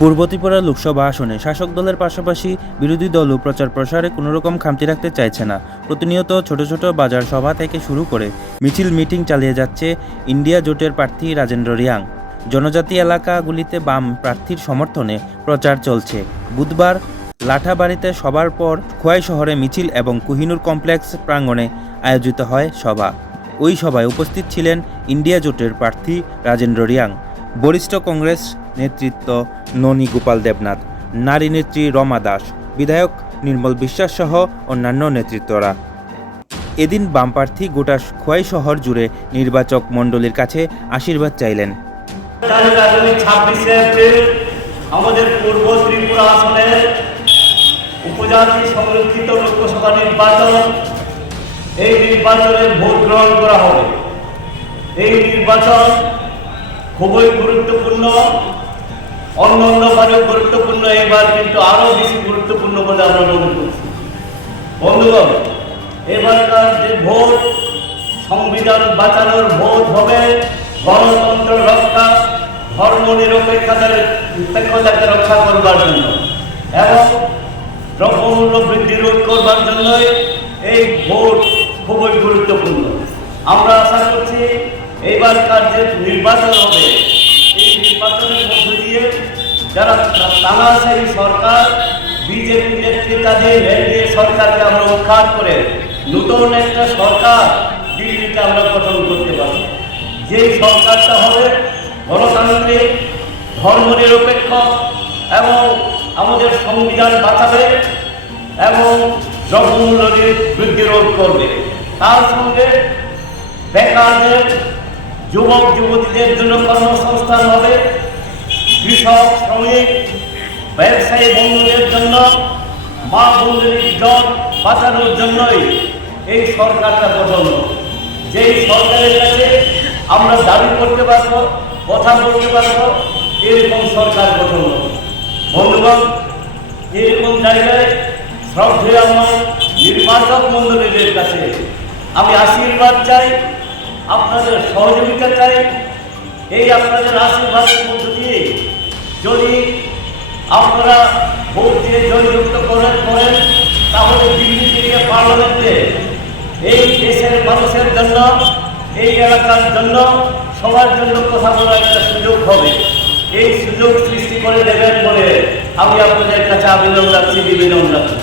পূর্ব ত্রিপুরা লোকসভা আসনে শাসক দলের পাশাপাশি বিরোধী দলও প্রচার প্রসারে কোনোরকম খামতি রাখতে চাইছে না। প্রতিনিয়ত ছোট ছোট বাজার সভা থেকে শুরু করে মিছিল মিটিং চালিয়ে যাচ্ছে ইন্ডিয়া জোটের প্রার্থী রাজেন্দ্র রিয়াং। জনজাতি এলাকাগুলিতে বাম প্রার্থীর সমর্থনে প্রচার চলছে। বুধবার লাঠাবাড়িতে সভার পর খোয়াই শহরে মিছিল এবং কোহিনুর কমপ্লেক্স প্রাঙ্গণে আয়োজিত হয় সভা। ওই সভায় উপস্থিত ছিলেন ইন্ডিয়া জোটের প্রার্থী রাজেন্দ্র রিয়াং, বরিষ্ঠ কংগ্রেস নেতৃত্ব ননী গোপাল দেবনাথ, নারী নেত্রী রমা দাস, বিধায়ক নির্মল বিশ্বাস সহ অন্যান্য নেতৃত্বরা। এদিন বামপ্রার্থী গোটা খোয়াই শহর জুড়ে নির্বাচক মণ্ডলীর কাছে আশীর্বাদ চাইলেন। আমাদের পূর্ব ত্রিপুরা আসনের উপজাতি সংরক্ষিত লোকসভা নির্বাচন, এই নির্বাচনে ভোট গ্রহণ করা হবে। এই নির্বাচন খুবই গুরুত্বপূর্ণ, অন্যান্যবারেও গুরুত্বপূর্ণ, এবার কিন্তু আরো বেশি গুরুত্বপূর্ণ বলে আমরা মনে করছি। বন্ধুগণ, এবারকার যে ভোট সংবিধান বাঁচানোর ভোট হবে, গণতন্ত্র রক্ষা, ধর্ম নিরপেক্ষতাকে রক্ষা করবার জন্য এবং দ্রব্যমূল্য বৃদ্ধি রোধ করবার জন্যই এই ভোট খুবই গুরুত্বপূর্ণ। আমরা আশা করছি এইবারকার যে নির্বাচন হবে, এই নির্বাচনের মধ্য দিয়ে যারা তানাশাহী সরকার, বিজেপি নেতৃত্বাধীন এনডিএ সরকারকে আমরা উৎখাত করে নতুন একটা সরকার দিল্লিতে আমরা গঠন করতে পারব। যেই সরকারটা হবে গণতান্ত্রিক, ধর্মনিরপেক্ষ এবং আমাদের সংবিধান বাঁচাবে এবং দ্রব্যমূল্য বৃদ্ধি রোধ করবে। তার সঙ্গে বেকারদের, যুবক যুবতীদের জন্য কর্মসংস্থান হবে, কৃষক, শ্রমিক, ব্যবসায়ী বন্ধুদের জন্য, মা বোনদের ইজ্জত বাঁচানোর জন্যই এই সরকারটা গঠন। যেই সরকারের কাছে আমরা দাবি করতে পারবো, কথা বলতে পারবো, এরকম সরকার গঠন। বন্ধুগণ, এরকম জায়গায় শ্রদ্ধেয় আমার নির্বাচক মণ্ডলীদের কাছে আমি আশীর্বাদ চাই, আপনাদের সহযোগিতা চাই। এই আপনাদের আশীর্বাদের মধ্য দিয়ে যদি আপনারা ভোট দিয়ে জয়যুক্ত করেন তাহলে দিল্লি থেকে পার্লামেন্টে এই দেশের মানুষের জন্য, এই এলাকার জন্য, সবার জন্য কথা বলার একটা সুযোগ হবে। এই সুযোগ সৃষ্টি করে দেবেন বলে আমি আপনাদের কাছে আবেদন রাখছি, নিবেদন রাখছি।